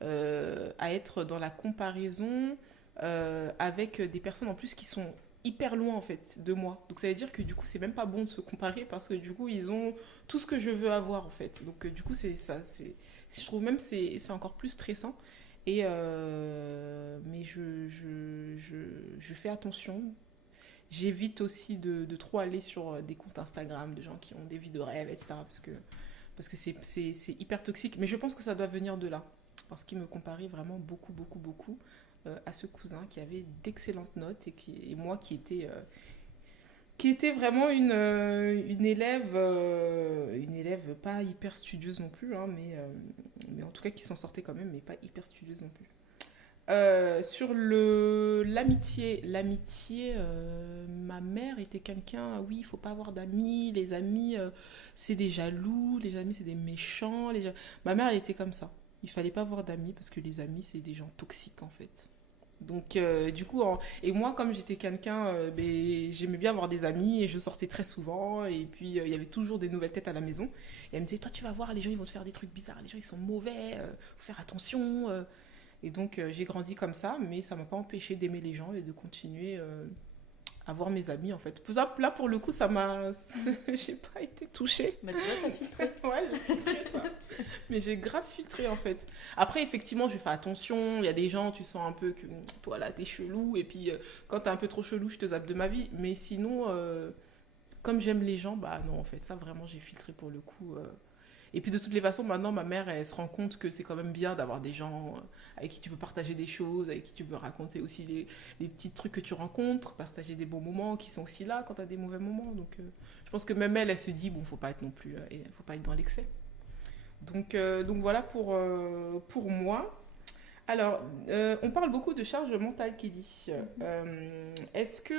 à être dans la comparaison avec des personnes en plus qui sont hyper loin en fait de moi. Donc ça veut dire que du coup c'est même pas bon de se comparer parce que du coup ils ont tout ce que je veux avoir en fait. Donc du coup c'est ça, je trouve même c'est encore plus stressant. Et mais je fais attention. J'évite aussi de trop aller sur des comptes Instagram de gens qui ont des vies de rêve, etc. Parce que c'est hyper toxique. Mais je pense que ça doit venir de là. Parce qu'il me comparait vraiment beaucoup, beaucoup, beaucoup à ce cousin qui avait d'excellentes notes et moi qui était vraiment une élève pas hyper studieuse non plus, hein, mais en tout cas qui s'en sortait quand même, mais pas hyper studieuse non plus. Sur l'amitié, ma mère était quelqu'un, oui, il faut pas avoir d'amis, les amis, c'est des jaloux, les amis, c'est des méchants. Ma mère, elle était comme ça. Il fallait pas avoir d'amis parce que les amis, c'est des gens toxiques en fait. Donc, du coup, et moi, comme j'étais quelqu'un, ben, j'aimais bien avoir des amis et je sortais très souvent. Et puis, il y avait toujours des nouvelles têtes à la maison. Et elle me disait, toi, tu vas voir, les gens, ils vont te faire des trucs bizarres. Les gens, ils sont mauvais. Faut faire attention. Et donc, j'ai grandi comme ça, mais ça m'a pas empêché d'aimer les gens et de continuer à voir mes amis, en fait. Là, pour le coup, ça m'a... j'ai pas été touchée. Bah, tu vois, t'as filtré. Ouais, j'ai filtré ça. Mais j'ai grave filtré, en fait. Après, effectivement, je fais attention. Il y a des gens, tu sens un peu que, toi, là, t'es chelou. Et puis, quand t'es un peu trop chelou, je te zappe de ma vie. Mais sinon, comme j'aime les gens, bah non, en fait, ça, vraiment, j'ai filtré pour le coup. Et puis de toutes les façons, maintenant, ma mère, elle se rend compte que c'est quand même bien d'avoir des gens avec qui tu peux partager des choses, avec qui tu peux raconter aussi les petits trucs que tu rencontres, partager des bons moments qui sont aussi là quand tu as des mauvais moments. Donc je pense que même elle, elle se dit, bon, faut pas être non plus, faut pas être dans l'excès. Donc voilà pour moi. Alors, on parle beaucoup de charge mentale, Kelly. Est-ce que...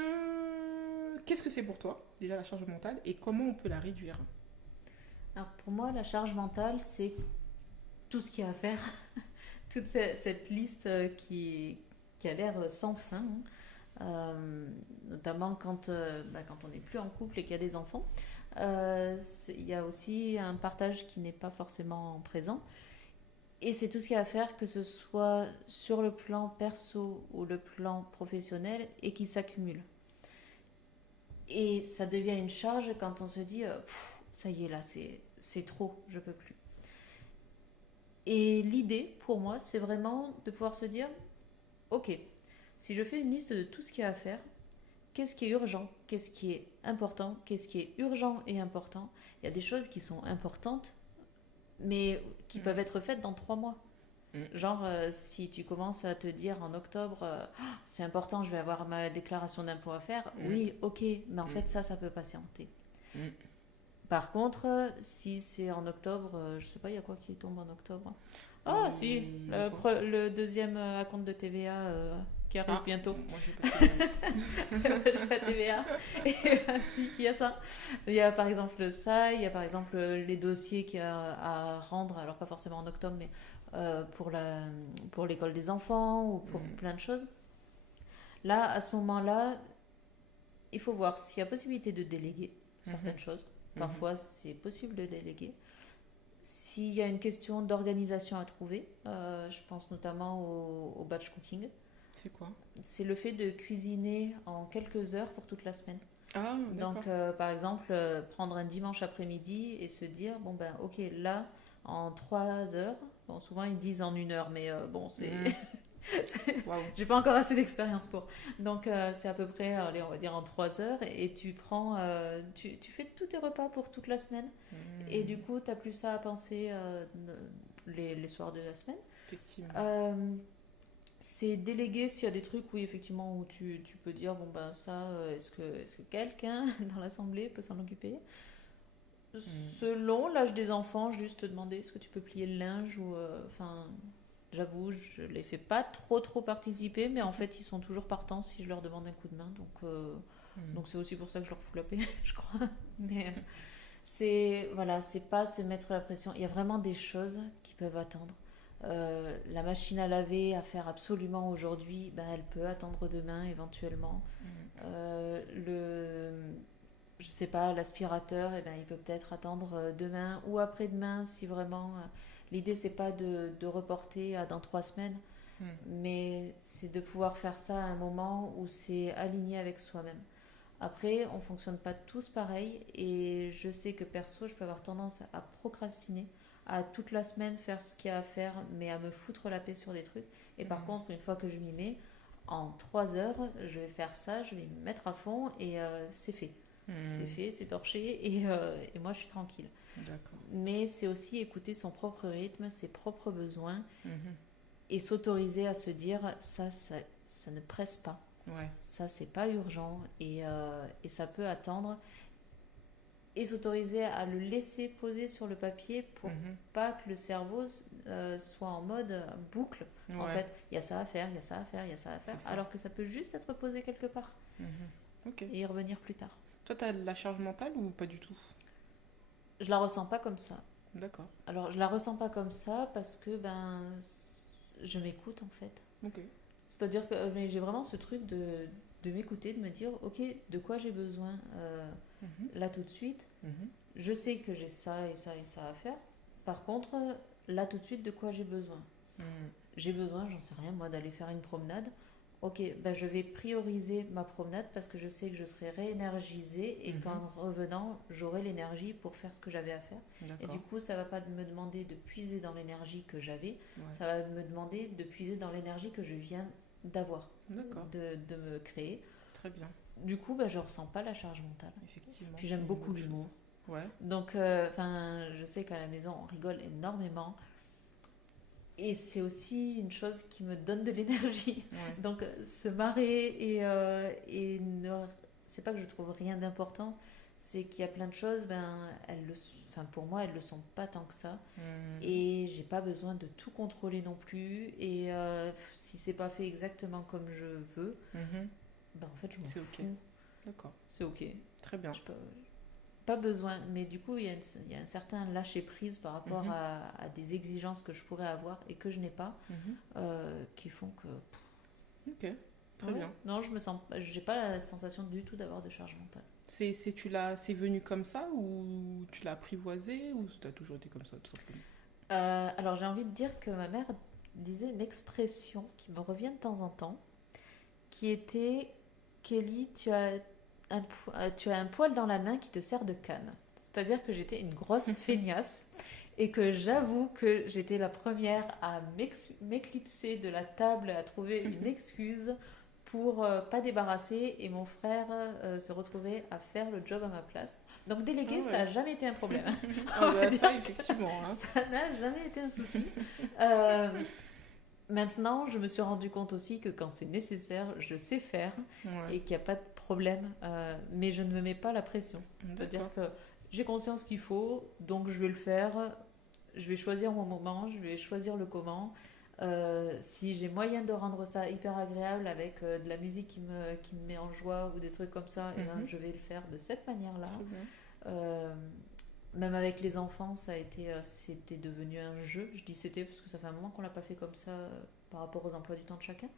Qu'est-ce que c'est pour toi, déjà, la charge mentale, et comment on peut la réduire? Alors pour moi, la charge mentale, c'est tout ce qu'il y a à faire, toute cette liste qui a l'air sans fin, hein. Notamment quand on n'est plus en couple et qu'il y a des enfants. Il y a aussi un partage qui n'est pas forcément présent. Et c'est tout ce qu'il y a à faire, que ce soit sur le plan perso ou le plan professionnel, et qui s'accumule. Et ça devient une charge quand on se dit ça y est, là, c'est trop, je peux plus. Et l'idée, pour moi, c'est vraiment de pouvoir se dire ok, si je fais une liste de tout ce qu'il y a à faire, qu'est-ce qui est urgent, qu'est-ce qui est important, qu'est-ce qui est urgent et important. Il y a des choses qui sont importantes, mais qui peuvent être faites dans 3 mois. Genre, si tu commences à te dire en octobre, c'est important, je vais avoir ma déclaration d'impôt à faire, oui, ok, mais en fait, ça peut patienter. Par contre, si c'est en octobre, je sais pas, il y a quoi qui tombe en octobre? Ah, si, le deuxième acompte de TVA qui arrive bientôt. Moi, j'ai pas de TVA. Et si, il y a ça. Il y a par exemple ça, il y a par exemple les dossiers qu'il y a à rendre, alors pas forcément en octobre, mais pour l'école des enfants ou pour plein de choses. Là, à ce moment-là, il faut voir s'il y a possibilité de déléguer certaines choses. Parfois, c'est possible de déléguer. S'il y a une question d'organisation à trouver, je pense notamment au batch cooking. C'est quoi? C'est le fait de cuisiner en quelques heures pour toute la semaine. Ah, donc, par exemple, prendre un dimanche après-midi et se dire, bon ben, ok, là, en 3 heures, bon, souvent ils disent en 1 heure, mais bon, c'est... Wow. J'ai pas encore assez d'expérience pour. Donc c'est à peu près, allez, on va dire en 3 heures, et tu prends, tu fais tous tes repas pour toute la semaine, et du coup t'as plus ça à penser les soirs de la semaine. Effectivement. C'est déléguer s'il y a des trucs, oui, effectivement, où tu peux dire, bon ben ça, est-ce que quelqu'un dans l'assemblée peut s'en occuper? Selon l'âge des enfants, juste te demander est-ce que tu peux plier le linge ou enfin. J'avoue, je les fais pas trop participer, mais en fait, ils sont toujours partants si je leur demande un coup de main. Donc c'est aussi pour ça que je leur fous la paix, je crois. Mais c'est pas se mettre la pression. Il y a vraiment des choses qui peuvent attendre. La machine à laver à faire absolument aujourd'hui, ben, elle peut attendre demain éventuellement. Je sais pas, l'aspirateur, eh ben, il peut peut-être attendre demain ou après-demain si vraiment... L'idée, c'est pas de reporter à dans 3 semaines, mais c'est de pouvoir faire ça à un moment où c'est aligné avec soi-même. Après, on fonctionne pas tous pareil, et je sais que perso, je peux avoir tendance à procrastiner, à toute la semaine faire ce qu'il y a à faire, mais à me foutre la paix sur des trucs. Et par contre, une fois que je m'y mets, en 3 heures, je vais faire ça, je vais me mettre à fond, et c'est fait. C'est fait, c'est torché, et moi, je suis tranquille. D'accord. Mais c'est aussi écouter son propre rythme, ses propres besoins, et s'autoriser à se dire ça ne presse pas, ça c'est pas urgent, et ça peut attendre, et s'autoriser à le laisser poser sur le papier pour pas que le cerveau soit en mode boucle. En fait, il y a ça à faire, il y a ça à faire, il y a ça à faire, alors que ça peut juste être posé quelque part et y revenir plus tard. Toi, tu as la charge mentale ou pas du tout? Je la ressens pas comme ça. D'accord. Alors, je la ressens pas comme ça parce que je m'écoute en fait. Ok. C'est-à-dire que mais j'ai vraiment ce truc de m'écouter, de me dire ok, de quoi j'ai besoin là tout de suite. Je sais que j'ai ça et ça et ça à faire. Par contre, là tout de suite, de quoi j'ai besoin? J'ai besoin, j'en sais rien moi, d'aller faire une promenade. Ok, je vais prioriser ma promenade parce que je sais que je serai réénergisée et qu'en revenant, j'aurai l'énergie pour faire ce que j'avais à faire. D'accord. Et du coup, ça ne va pas me demander de puiser dans l'énergie que j'avais, ça va me demander de puiser dans l'énergie que je viens d'avoir, de me créer. Très bien. Du coup, je ne ressens pas la charge mentale. Effectivement. Puis j'aime beaucoup l'humour. Ouais. Donc, je sais qu'à la maison, on rigole énormément. Et c'est aussi une chose qui me donne de l'énergie. Ouais. Donc, se marrer et c'est pas que je trouve rien d'important, c'est qu'il y a plein de choses, pour moi, elles le sont pas tant que ça. Et j'ai pas besoin de tout contrôler non plus. Et si c'est pas fait exactement comme je veux, en fait, je m'en C'est fous. ok. D'accord. C'est ok. Très bien. Pas besoin, mais du coup, il y a un certain lâcher-prise par rapport à des exigences que je pourrais avoir et que je n'ai pas, qui font que... Ok, très bien. Non, j'ai pas la sensation du tout d'avoir de charge mentale. C'est venu comme ça ou tu l'as apprivoisé ou tu as toujours été comme ça, tout simplement? Alors, j'ai envie de dire que ma mère disait une expression qui me revient de temps en temps, qui était: Kelly, tu as un poil dans la main qui te sert de canne. C'est-à-dire que j'étais une grosse feignasse et que j'avoue que j'étais la première à m'éclipser de la table, à trouver une excuse pour pas débarrasser, et mon frère se retrouvait à faire le job à ma place. Donc déléguer, ça n'a jamais été un problème. Ça, effectivement. Hein. Ça n'a jamais été un souci. Maintenant, je me suis rendu compte aussi que quand c'est nécessaire, je sais faire et qu'il n'y a pas de problème, mais je ne me mets pas la pression. C'est-à-dire que j'ai conscience qu'il faut, donc je vais le faire, je vais choisir mon moment, je vais choisir le comment. Si j'ai moyen de rendre ça hyper agréable avec de la musique qui me met en joie ou des trucs comme ça, et ben, je vais le faire de cette manière-là. Même avec les enfants, c'était devenu un jeu. Je dis c'était parce que ça fait un moment qu'on l'a pas fait comme ça par rapport aux emplois du temps de chacun.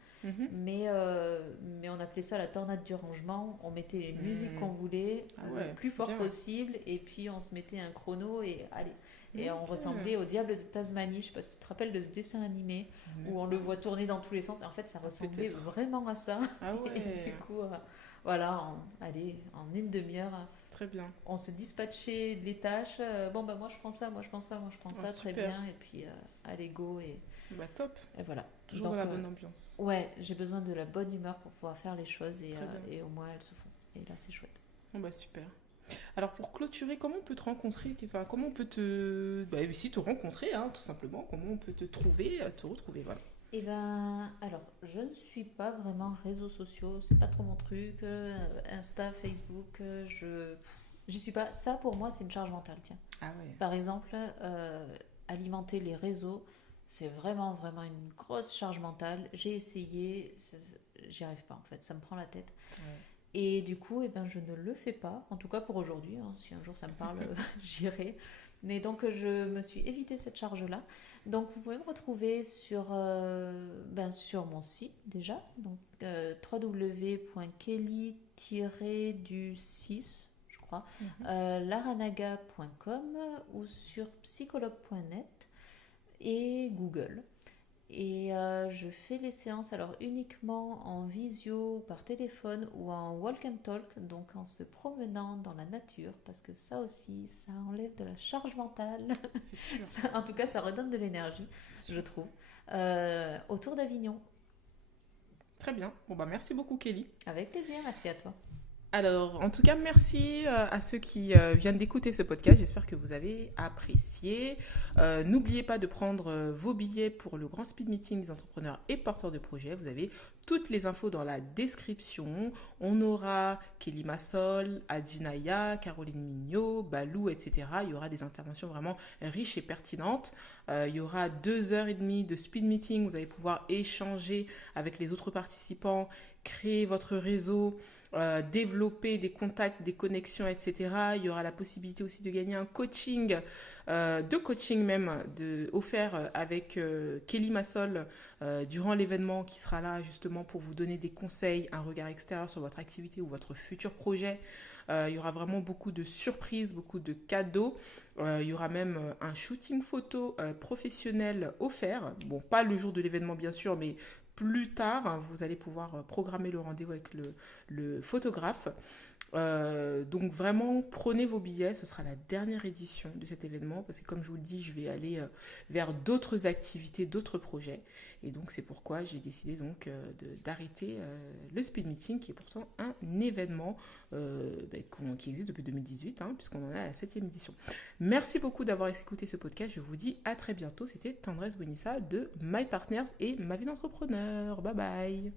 Mais on appelait ça la tornade du rangement. On mettait les musiques qu'on voulait le plus fort possible, et puis on se mettait un chrono et allez. Et on ressemblait au diable de Tasmanie. Je sais pas si tu te rappelles de ce dessin animé où on le voit tourner dans tous les sens. Et en fait, ça ressemblait vraiment à ça. Et du coup, voilà, en une demi-heure. Très bien. On se dispatchait les tâches. Moi je prends ça, moi je prends ça, moi je prends ça, très bien. Et puis, allez, go. Et... top. Et voilà. Toujours dans la bonne ambiance. Ouais, j'ai besoin de la bonne humeur pour pouvoir faire les choses, et au moins elles se font. Et là, c'est chouette. Super. Alors, pour clôturer, comment on peut te rencontrer? Comment on peut te rencontrer, hein, tout simplement. Comment on peut te retrouver, voilà. Eh ben, alors, je ne suis pas vraiment réseaux sociaux, c'est pas trop mon truc. Insta, Facebook, j'y suis pas. Ça, pour moi, c'est une charge mentale, tiens. Ah ouais. Par exemple, alimenter les réseaux, c'est vraiment, vraiment une grosse charge mentale. J'ai essayé, j'y arrive pas en fait, ça me prend la tête. Ouais. Et du coup, eh ben, je ne le fais pas, en tout cas pour aujourd'hui. Hein. Si un jour ça me parle, j'irai. Mais donc, je me suis évité cette charge-là. Donc, vous pouvez me retrouver sur mon site déjà, donc www.kelly-du6, je crois, laranaga.com, ou sur psychologue.net et Google. Et je fais les séances alors uniquement en visio, par téléphone ou en walk and talk, donc en se promenant dans la nature, parce que ça aussi, ça enlève de la charge mentale. C'est sûr. En tout cas, ça redonne de l'énergie, je trouve. Autour d'Avignon. Très bien. Merci beaucoup, Kelly. Avec plaisir, merci à toi. Alors, en tout cas, merci à ceux qui viennent d'écouter ce podcast. J'espère que vous avez apprécié. N'oubliez pas de prendre vos billets pour le grand speed meeting des entrepreneurs et porteurs de projets. Vous avez toutes les infos dans la description. On aura Kelly Massol, Adinaya, Caroline Mignot, Balou, etc. Il y aura des interventions vraiment riches et pertinentes. Il y aura 2h30 de speed meeting. Vous allez pouvoir échanger avec les autres participants, créer votre réseau, développer des contacts, des connexions, etc. Il y aura la possibilité aussi de gagner un coaching, offert avec Kelly Massol durant l'événement, qui sera là justement pour vous donner des conseils, un regard extérieur sur votre activité ou votre futur projet. Il y aura vraiment beaucoup de surprises, beaucoup de cadeaux. Il y aura même un shooting photo professionnel offert. Bon, pas le jour de l'événement bien sûr, mais plus tard, vous allez pouvoir programmer le rendez-vous avec le photographe. Donc vraiment, prenez vos billets, ce sera la dernière édition de cet événement parce que comme je vous le dis, je vais aller vers d'autres activités, d'autres projets. Et donc c'est pourquoi j'ai décidé donc d'arrêter le speed meeting qui est pourtant un événement qui existe depuis 2018 puisqu'on en est à la 7e édition. Merci beaucoup d'avoir écouté ce podcast. Je vous dis à très bientôt. C'était Tendresse Bonissa de My Partners et ma vie d'entrepreneur. Bye bye.